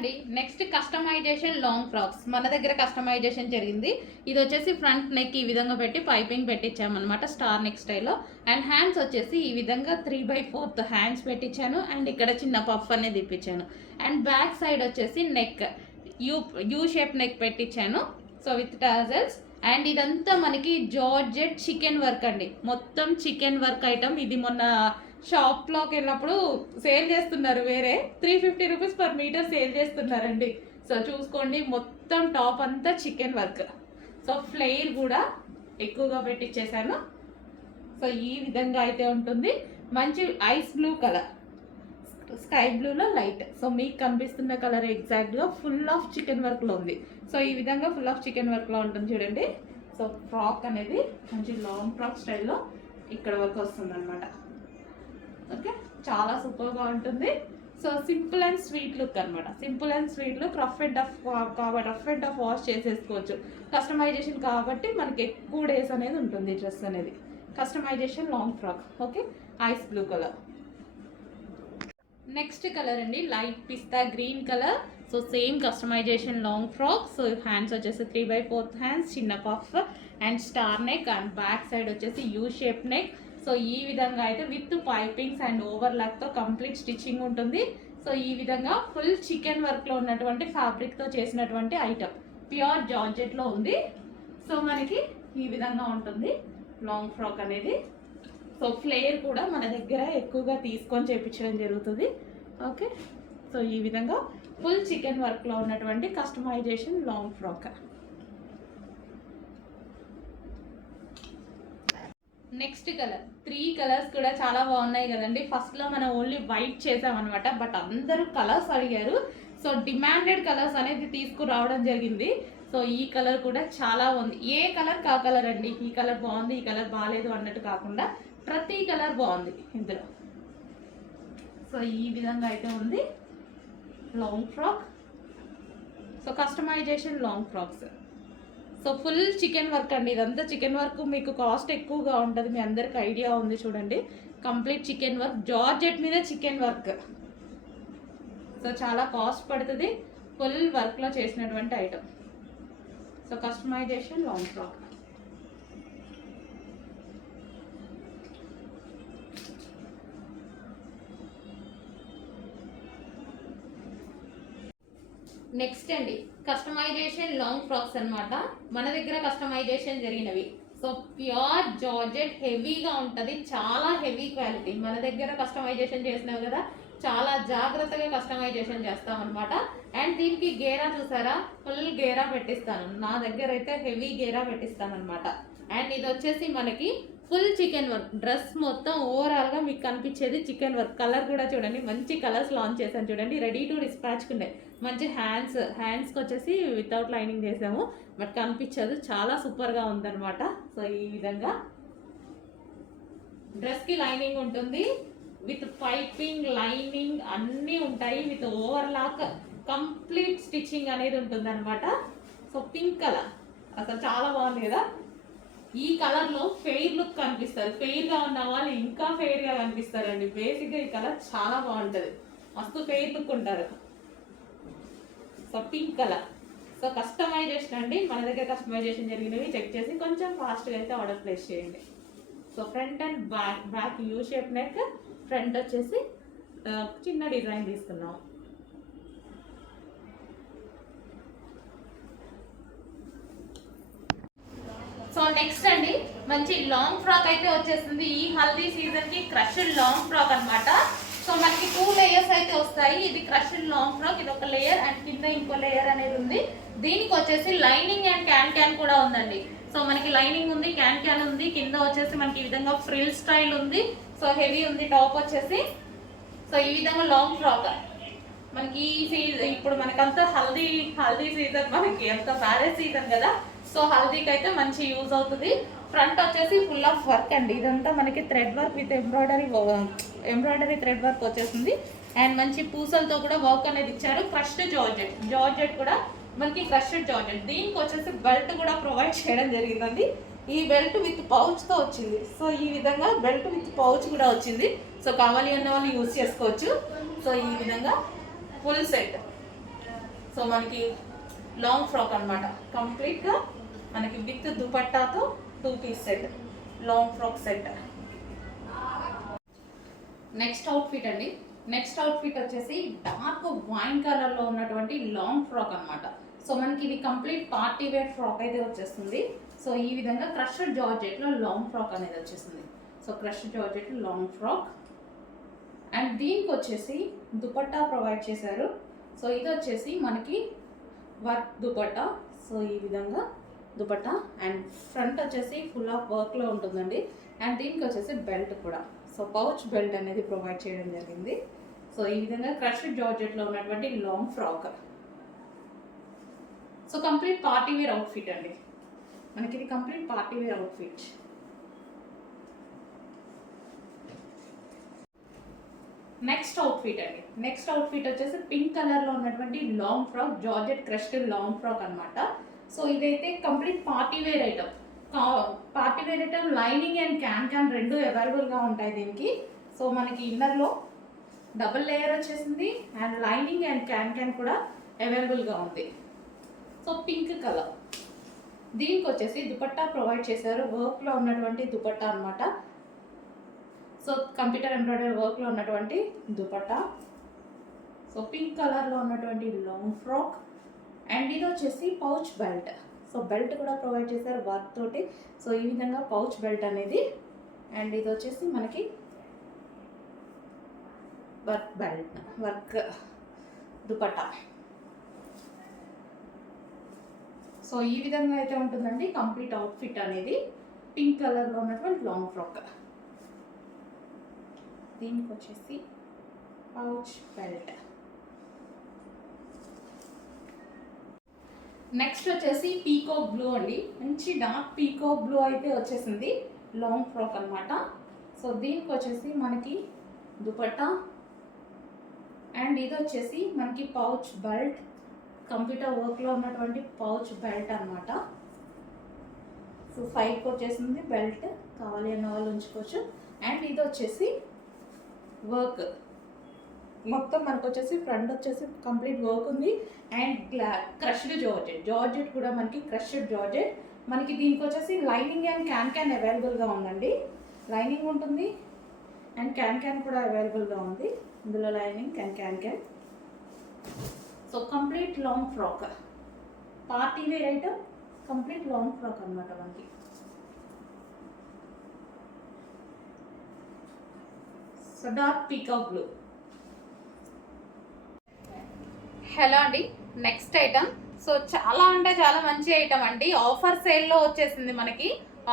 అండి next customization long frocks మన దగ్గర కస్టమైజేషన్ జరిగింది. ఇది వచ్చేసి ఫ్రంట్ నెక్ ఈ విధంగా పెట్టి పైపింగ్ పెట్టించామన్నమాట స్టార్ నెక్ స్టైల్లో. అండ్ హ్యాండ్స్ వచ్చేసి ఈ విధంగా 3/4 హ్యాండ్స్ పెట్టించాను. అండ్ ఇక్కడ చిన్న పఫ్ అనేది ఇప్పించాను. అండ్ బ్యాక్ సైడ్ వచ్చేసి నెక్ యూ షేప్ నెక్ పెట్టించాను. So with tassels. అండ్ ఇదంతా మనకి జార్జెట్ చికెన్ వర్క్ అండి, మొత్తం చికెన్ వర్క్ ఐటమ్. ఇది మొన్న షాప్లోకి వెళ్ళినప్పుడు సేల్ చేస్తున్నారు, వేరే 350 రూపీస్ పర్ మీటర్ సేల్ చేస్తున్నారండి. సో చూసుకోండి, మొత్తం టాప్ అంతా చికెన్ వర్క్. సో ఫ్లేర్ కూడా ఎక్కువగా పెట్టించేసాను. సో ఈ విధంగా అయితే ఉంటుంది. మంచి ఐస్ బ్లూ కలర్, స్కై బ్లూలో లైట్. సో మీకు కనిపిస్తున్న కలర్ ఎగ్జాక్ట్గా ఫుల్ ఆఫ్ చికెన్ వర్క్లో ఉంది. సో ఈ విధంగా ఫుల్ ఆఫ్ చికెన్ వర్క్లో ఉంటుంది చూడండి. సో ఫ్రాక్ అనేది మంచి లాంగ్ ఫ్రాక్ స్టైల్లో ఇక్కడ వరకు వస్తుంది అనమాట. ఓకే, చాలా సూపర్గా ఉంటుంది. So simple and sweet look అనమాట. Simple and sweet look. Rough and tough కాబట్టి రఫ్ అండ్ టఫ్ వాష్ చేసేసుకోవచ్చు. కస్టమైజేషన్ కాబట్టి మనకి ఎక్కువ డేస్ అనేది ఉంటుంది డ్రెస్ అనేది. Customisation long frock. Okay, ice blue colour. Next colour అండి light pista green colour. So same customisation long frock. So hands వచ్చేసి 3/4 హ్యాండ్స్, చిన్న puff and star neck. And back side వచ్చేసి యూ షేప్ నెక్. సో ఈ విధంగా అయితే with pipings and ఓవర్లాక్తో complete stitching ఉంటుంది. So ఈ విధంగా ఫుల్ చికెన్ వర్క్లో ఉన్నటువంటి ఫ్యాబ్రిక్తో చేసినటువంటి ఐటమ్, ప్యూర్ జార్జెట్లో ఉంది. సో మనకి ఈ విధంగా ఉంటుంది లాంగ్ ఫ్రాక్ అనేది. సో ఫ్లేర్ కూడా మన దగ్గర ఎక్కువగా తీసుకొని చేయించడం జరుగుతుంది. ఓకే, సో ఈ విధంగా ఫుల్ చికెన్ వర్క్లో ఉన్నటువంటి customisation long frock. Next colour, 3 colours కూడా చాలా బాగున్నాయి కదండి. ఫస్ట్లో మనం ఓన్లీ వైట్ చేసామన్నమాట, బట్ అందరూ కలర్స్ అడిగారు. సో డిమాండెడ్ కలర్స్ అనేది తీసుకురావడం జరిగింది. సో ఈ కలర్ కూడా చాలా బాగుంది. ఏ కలర్ కా కలర్ అండి, ఈ కలర్ బాగుంది ఈ కలర్ బాగాలేదు అన్నట్టు కాకుండా ప్రతి కలర్ బాగుంది ఇందులో. సో ఈ విధంగా అయితే ఉంది long frock. So customisation long frocks. So full chikan work అండి, ఇదంతా చికెన్ వర్క్. మీకు కాస్ట్ ఎక్కువగా ఉంటుంది, మీ అందరికి ఐడియా ఉంది చూడండి. కంప్లీట్ చికెన్ వర్క్, జార్జెట్ మీద చికెన్ వర్క్. సో చాలా కాస్ట్ పడుతుంది, ఫుల్ వర్క్లో చేసినటువంటి item. So customisation long frock. Next అండి కస్టమైజేషన్ లాంగ్ ఫ్రాక్స్ అనమాట. మన దగ్గర కస్టమైజేషన్ జరిగినవి. సో ప్యూర్ జార్జెట్, హెవీగా ఉంటుంది, చాలా హెవీ క్వాలిటీ. మన దగ్గర కస్టమైజేషన్ చేసినావు కదా, చాలా జాగ్రత్తగా కస్టమైజేషన్ చేస్తాం అనమాట. అండ్ దీనికి గేరా చూసారా, ఫుల్ గేరా పెట్టిస్తాను. నా దగ్గర అయితే హెవీ గేరా పెట్టిస్తాను అనమాట. అండ్ ఇది వచ్చేసి మనకి ఫుల్ చికెన్ వర్క్. డ్రెస్ మొత్తం ఓవరాల్గా మీకు కనిపించేది చికెన్ వర్క్. కలర్ కూడా చూడండి, మంచి కలర్స్ లాంచ్ చేశాను చూడండి. రెడీ టు డిస్పాచ్కుండే. మంచి హ్యాండ్స్కి వచ్చేసి వితౌట్ లైనింగ్ చేసాము, బట్ కనిపించదు, చాలా సూపర్గా ఉందన్నమాట. సో ఈ విధంగా డ్రెస్కి లైనింగ్ ఉంటుంది, విత్ పైపింగ్ లైనింగ్ అన్నీ ఉంటాయి, విత్ ఓవర్లాక్ కంప్లీట్ స్టిచ్చింగ్ అనేది ఉంటుంది అనమాట. సో పింక్ కలర్ అసలు చాలా బాగుంది కదా. ఈ కలర్లో ఫెయిర్ లుక్ కనిపిస్తారు, ఫెయిర్గా ఉన్న వాళ్ళు ఇంకా ఫెయిర్గా కనిపిస్తారండి. బేసిక్గా ఈ కలర్ చాలా బాగుంటుంది, మస్తు ఫెయిర్ లుక్ ఉంటారు. So pink colour. So customisation అండి, మన దగ్గర కస్టమైజేషన్ జరిగినవి చెక్ చేసి కొంచెం ఫాస్ట్గా అయితే ఆర్డర్ ప్లేస్ చేయండి. So front and back you shape neck. Front వచ్చేసి చిన్న డిజైన్ తీసుకున్నాం. సో నెక్స్ట్ అండి మంచి లాంగ్ ఫ్రాక్ అయితే వచ్చేస్తుంది. ఈ హల్దీ సీజన్కి క్రష్డ్ లాంగ్ ఫ్రాక్ అనమాట. సో మనకి 2 లేయర్స్ అయితే వస్తాయి. ఇది క్రష్డ్ లాంగ్ ఫ్రాక్, ఇది ఒక లేయర్ అండ్ కింద ఇంకో లేయర్ అనేది ఉంది. దీనికి వచ్చేసి లైనింగ్ అండ్ క్యాన్ కూడా ఉందండి. సో మనకి లైనింగ్ ఉంది, క్యాన్ ఉంది. కింద వచ్చేసి మనకి ఈ విధంగా ఫ్రిల్ స్టైల్ ఉంది. సో హెవీ ఉంది టాప్ వచ్చేసి. సో ఈ విధంగా లాంగ్ ఫ్రాక్ మనకి ఇప్పుడు మనకంతా హల్దీ సీజన్, మనకి అంత మ్యారేజ్ సీజన్ కదా. సో హల్దీకి అయితే మంచి యూజ్ అవుతుంది. ఫ్రంట్ వచ్చేసి ఫుల్ ఆఫ్ వర్క్ అండి, ఇదంతా మనకి thread work with embroidery thread work వచ్చేసింది. అండ్ మంచి పూసలతో కూడా వర్క్ అనేది ఇచ్చారు. క్రష్డ్ జార్జెట్ కూడా మనకి క్రష్డ్ జార్జెట్. దీనికి వచ్చేసి బెల్ట్ కూడా ప్రొవైడ్ చేయడం జరిగిందండి. ఈ బెల్ట్ విత్ పౌచ్తో వచ్చింది. సో ఈ విధంగా బెల్ట్ విత్ పౌచ్ కూడా వచ్చింది. సో కావాలి అన్న వాళ్ళు యూజ్ చేసుకోవచ్చు. సో ఈ విధంగా ఫుల్ సెట్ సో మనకి లాంగ్ ఫ్రాక్ అనమాట, కంప్లీట్గా మనకి విత్ దుపట్టాతో 2 piece set, long frock set. Next outfit అండి. నెక్స్ట్ అవుట్ఫిట్ వచ్చేసి డార్క్ వైన్ కలర్లో ఉన్నటువంటి లాంగ్ ఫ్రాక్ అనమాట. సో మనకి ఇది కంప్లీట్ పార్టీ వేర్ ఫ్రాక్ అయితే వచ్చేస్తుంది. సో ఈ విధంగా క్రష్డ్ జార్జెట్లో లాంగ్ ఫ్రాక్ అనేది వచ్చేసింది. సో క్రష్డ్ జార్జెట్లో లాంగ్ ఫ్రాక్ అండ్ దీనికి వచ్చేసి దుపట్టా ప్రొవైడ్ చేశారు. సో ఇది వచ్చేసి మనకి వర్క్ దుపట్టా. సో ఈ విధంగా దుపట్టా అండ్ ఫ్రంట్ వచ్చేసి ఫుల్ ఆఫ్ వర్క్లో ఉంటుందండి. అండ్ దీనికి వచ్చేసి బెల్ట్ కూడా, సో పౌచ్ బెల్ట్ అనేది ప్రొవైడ్ చేయడం జరిగింది. సో ఈ విధంగా క్రష్డ్ జార్జెట్లో ఉన్నటువంటి long frock. So complete party wear outfit అండి, మనకి ఇది complete party wear outfit. Next outfit అండి. నెక్స్ట్ అవుట్ఫిట్ వచ్చేసి పింక్ కలర్లో ఉన్నటువంటి long frock, georgette crushed long frock అనమాట. సో ఇదైతే complete party wear item. Party wear item lining and can రెండు అవైలబుల్గా ఉంటాయి దీనికి. సో మనకి ఇన్నర్లో డబుల్ లేయర్ వచ్చేసింది అండ్ లైనింగ్ అండ్ క్యాన్ కూడా అవైలబుల్గా ఉంది. So pink colour. దీనికి వచ్చేసి దుపట్టా ప్రొవైడ్ చేశారు, వర్క్లో ఉన్నటువంటి దుపట్టా అనమాట. సో కంప్యూటర్ ఎంబ్రాయిడరీ వర్క్లో ఉన్నటువంటి దుపట్టా. సో పింక్ కలర్లో ఉన్నటువంటి లాంగ్ ఫ్రాక్ అండ్ ఇది వచ్చేసి పౌచ్ బెల్ట్. సో బెల్ట్ కూడా ప్రొవైడ్ చేశారు వర్క్ తోటి. సో ఈ విధంగా పౌచ్ బెల్ట్ అనేది అండ్ ఇది వచ్చేసి మనకి work belt, work dupatta. So ఈ విధంగా అయితే ఉంటుందండి కంప్లీట్ అవుట్ఫిట్ అనేది, పింక్ కలర్లో ఉన్నటువంటి లాంగ్ ఫ్రాక్. దీనికి వచ్చేసి పౌచ్ బెల్ట్. నెక్స్ట్ వచ్చేసి పీకో బ్లూ అండి, మంచి డార్క్ పీకో బ్లూ అయితే వచ్చేసింది, లాంగ్ ఫ్రాక్ అనమాట. సో దీనికి వచ్చేసి మనకి దుపట్టా అండ్ ఇది వచ్చేసి మనకి పౌచ్ బెల్ట్, కంప్యూటర్ వర్క్లో ఉన్నటువంటి పౌచ్ బెల్ట్ అనమాట. సో 5కి వచ్చేసింది బెల్ట్, కావాలి అన్న వాళ్ళు ఉంచుకోవచ్చు. అండ్ ఇది వచ్చేసి వర్క్ మొత్తం మనకు వచ్చేసి ఫ్రంట్ వచ్చేసి కంప్లీట్ వర్క్ ఉంది అండ్ క్రష్డ్ జార్జెట్ కూడా మనకి క్రష్డ్ జార్జెట్. మనకి దీనికి వచ్చేసి లైనింగ్ అండ్ క్యాన్ అవైలబుల్గా ఉందండి, లైనింగ్ ఉంటుంది అండ్ క్యాన్ కూడా అవైలబుల్గా ఉంది. ఇందులో lining can. So complete long frock, party wear item, complete long frock అనమాట మనకి. So dark peacock blue. Hello అండి, నెక్స్ట్ ఐటమ్. సో చాలా అంటే చాలా మంచి ఐటమ్ అండి, ఆఫర్ సేల్లో వచ్చేసింది మనకి,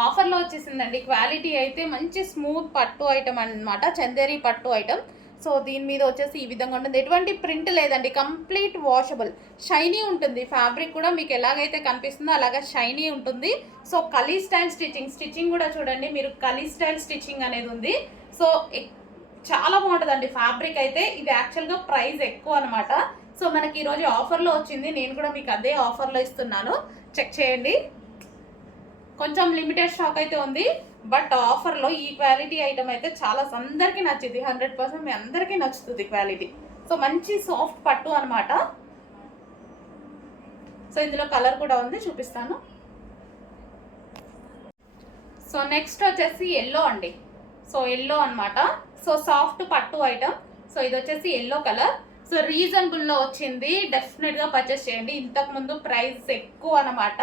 ఆఫర్లో వచ్చేసిందండి. క్వాలిటీ అయితే మంచి స్మూత్ పట్టు ఐటమ్ అనమాట, చందేరి పట్టు ఐటమ్. సో దీని మీద వచ్చేసి ఈ విధంగా ఉంటుంది, ఎటువంటి ప్రింట్ లేదండి, కంప్లీట్ వాషబుల్, షైనీ ఉంటుంది. ఫ్యాబ్రిక్ కూడా మీకు ఎలాగైతే కనిపిస్తుందో అలాగా షైనీ ఉంటుంది. సో కలీ స్టైల్ స్టిచ్చింగ్ కూడా చూడండి మీరు, కలీ స్టైల్ స్టిచ్చింగ్ అనేది ఉంది. సో చాలా బాగుంటుందండి ఫ్యాబ్రిక్ అయితే. ఇది యాక్చువల్గా ప్రైస్ ఎక్కువ అనమాట. సో మనకి ఈరోజు ఆఫర్లో వచ్చింది, నేను కూడా మీకు అదే ఆఫర్లో ఇస్తున్నాను, చెక్ చేయండి. కొంచెం లిమిటెడ్ స్టాక్ అయితే ఉంది, బట్ ఆఫర్లో ఈ క్వాలిటీ ఐటమ్ అయితే చాలా అందరికీ నచ్చింది, 100% మీ అందరికీ నచ్చుతుంది క్వాలిటీ. సో మంచి సాఫ్ట్ పట్టు అనమాట. సో ఇందులో కలర్ కూడా ఉంది, చూపిస్తాను. సో నెక్స్ట్ వచ్చేసి ఎల్లో అండి. సో ఎల్లో అనమాట, సో సాఫ్ట్ పట్టు ఐటమ్. సో ఇది వచ్చేసి ఎల్లో కలర్. సో రీజనబుల్లో వచ్చింది, డెఫినెట్గా పర్చేస్ చేయండి. ఇంతకుముందు ప్రైస్ ఎక్కువ అనమాట,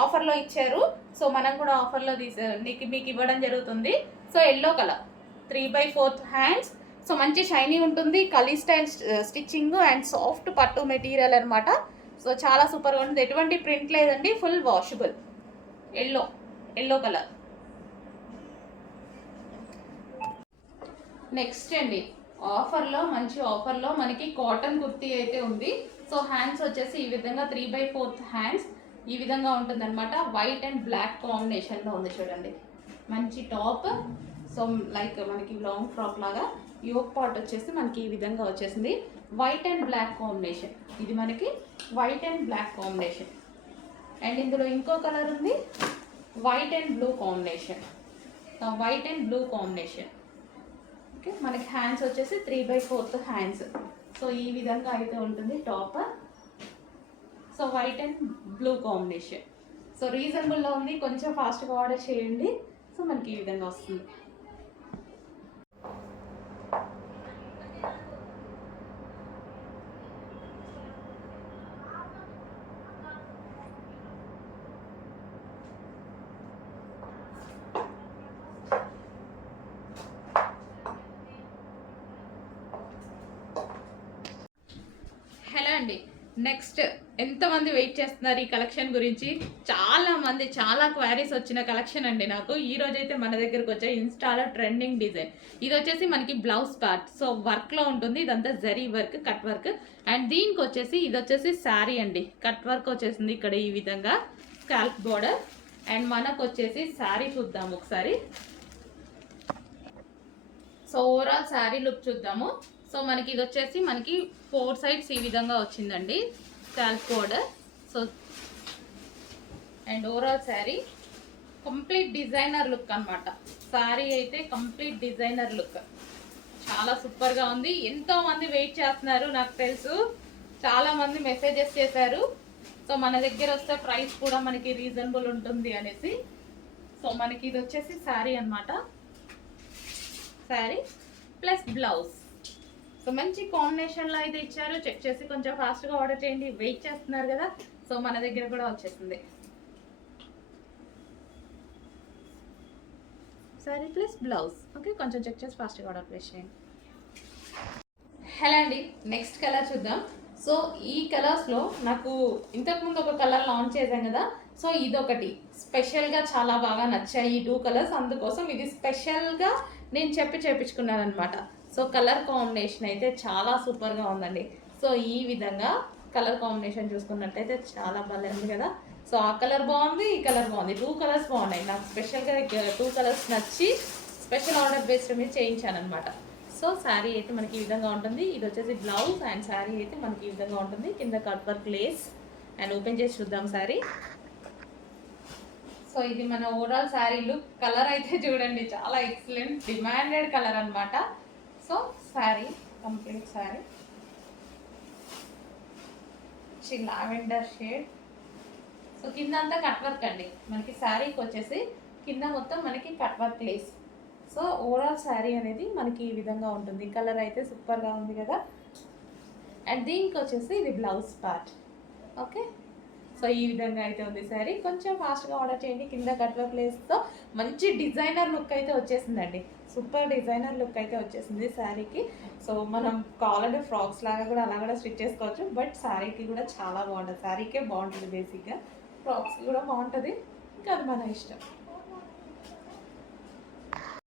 ఆఫర్లో ఇచ్చారు. సో మనం కూడా ఆఫర్లో మీకు ఇవ్వడం జరుగుతుంది. So yellow colour, 3/4 hands. So మంచి షైనీ ఉంటుంది, కలీ స్టైల్ స్టిచ్చింగ్ అండ్ సాఫ్ట్ పట్టు మెటీరియల్ అనమాట. సో చాలా సూపర్గా ఉంటుంది, ఎటువంటి ప్రింట్ లేదండి, full washable. Yellow colour. Next అండి, ఆఫర్లో మంచి ఆఫర్లో మనకి కాటన్ కుర్తీ అయితే ఉంది. సో హ్యాండ్స్ వచ్చేసి ఈ విధంగా 3/4 హ్యాండ్స్ ఈ విధంగా ఉంటుంది అనమాట. వైట్ అండ్ బ్లాక్ కాంబినేషన్లో ఉంది చూడండి, మంచి టాప్. సో లైక్ మనకి లాంగ్ ఫ్రాక్ లాగా. యోక్ పార్ట్ వచ్చేసి మనకి ఈ విధంగా వచ్చేసింది, వైట్ అండ్ బ్లాక్ కాంబినేషన్. ఇది మనకి white and black combination. And ఇందులో ఇంకో కలర్ ఉంది, white and blue combination. Okay, మనకి హ్యాండ్స్ వచ్చేసి 3/4 హ్యాండ్స్. సో ఈ విధంగా అయితే ఉంటుంది top. So white and blue combination. So రీజనబుల్లో ఉంది, కొంచెం ఫాస్ట్గా ఆర్డర్ చేయండి. సో మనకి ఈ విధంగా వస్తుంది. హలో అండి, నెక్స్ట్ ఎంతమంది వెయిట్ చేస్తున్నారు ఈ కలెక్షన్ గురించి? చాలా క్వారీస్ వచ్చిన కలెక్షన్ అండి నాకు. ఈ రోజు అయితే మన దగ్గరకు వచ్చే ఇన్స్టాలో ట్రెండింగ్ డిజైన్. ఇది వచ్చేసి మనకి బ్లౌజ్ పార్ట్. సో వర్క్లో ఉంటుంది, ఇదంతా zari work, cut work. And దీనికి వచ్చేసి ఇది వచ్చేసి శారీ అండి. కట్ వర్క్ వచ్చేసింది ఇక్కడ ఈ విధంగా, స్కాల్ప్ బోర్డర్. అండ్ మనకు వచ్చేసి శారీ చూద్దాము ఒకసారి. సో ఓవరాల్ శారీ లుక్ చూద్దాము. సో మనకి ఇది వచ్చేసి మనకి 4 సైడ్స్ ఈ విధంగా వచ్చిందండి scalp border. So and overall sari complete designer look అనమాట. శారీ అయితే కంప్లీట్ డిజైనర్ లుక్, చాలా సూపర్గా ఉంది. ఎంతోమంది వెయిట్ చేస్తున్నారు, నాకు తెలుసు చాలామంది మెసేజెస్ చేశారు. సో మన దగ్గర వస్తే ప్రైస్ కూడా మనకి రీజనబుల్ ఉంటుంది అనేసి. సో మనకి ఇది వచ్చేసి శారీ అనమాట, శారీ ప్లస్ బ్లౌజ్. సో మంచి కాంబినేషన్లో అయితే ఇచ్చారు. చెక్ చేసి కొంచెం ఫాస్ట్గా ఆర్డర్ చేయండి, వెయిట్ చేస్తున్నారు కదా. సో మన దగ్గర కూడా వచ్చేసింది శారీ ప్లస్ బ్లౌజ్. ఓకే, కొంచెం చెక్ చేసి ఫాస్ట్గా ఆర్డర్ ప్లేస్ చేయండి. హలో అండి, నెక్స్ట్ కలర్ చూద్దాం. సో ఈ కలర్స్లో నాకు ఇంతకుముందు ఒక కలర్ లాంచ్ చేశాం కదా. సో ఇదొకటి స్పెషల్గా చాలా బాగా నచ్చాయి ఈ 2 కలర్స్. అందుకోసం ఇది స్పెషల్గా నేను చేపించుకున్నాను అనమాట. సో కలర్ కాంబినేషన్ అయితే చాలా సూపర్గా ఉందండి. సో ఈ విధంగా కలర్ కాంబినేషన్ చూసుకున్నట్టయితే చాలా బాగా ఉంది కదా. సో ఆ కలర్ బాగుంది, ఈ కలర్ బాగుంది, 2 కలర్స్ బాగున్నాయి. నాకు స్పెషల్గా 2 కలర్స్ నచ్చి స్పెషల్ ఆర్డర్ బేస్డ్ మీద చేయించాను అనమాట. సో శారీ అయితే మనకి ఈ విధంగా ఉంటుంది. ఇది వచ్చేసి బ్లౌజ్ అండ్ శారీ అయితే మనకి ఈ విధంగా ఉంటుంది. కింద cut work lace. And open చేసి చూద్దాం శారీ. సో ఇది మన ఓవరాల్ శారీ లుక్. కలర్ అయితే చూడండి, చాలా ఎక్సలెంట్ డిమాండెడ్ కలర్ అనమాట. So sari complete sari lavender shade. So కింద అంతా కట్ వర్క్ అండి. మనకి శారీకి వచ్చేసి కింద మొత్తం మనకి cut work lace. So overall sari అనేది మనకి ఈ విధంగా ఉంటుంది. కలర్ అయితే సూపర్గా ఉంది కదా. అండ్ దీనికి వచ్చేసి ఇది బ్లౌజ్ పార్ట్. ఓకే, సో ఈ విధంగా అయితే ఉంది శారీ. కొంచెం ఫాస్ట్గా ఆర్డర్ చేయండి. కింద కట్ వర్క్ లేస్తో మంచి డిజైనర్ లుక్ అయితే వచ్చేసిందండి. సూపర్ డిజైనర్ లుక్ అయితే వచ్చేసింది శారీకి. సో మనం కావాలంటే ఫ్రాక్స్ లాగా కూడా అలా కూడా స్టిచ్ చేసుకోవచ్చు. బట్ శారీకి కూడా చాలా బాగుంటుంది. శారీకే బాగుంటుంది బేసిక్గా, ఫ్రాక్స్ కూడా బాగుంటుంది. ఇంకా అది మన ఇష్టం.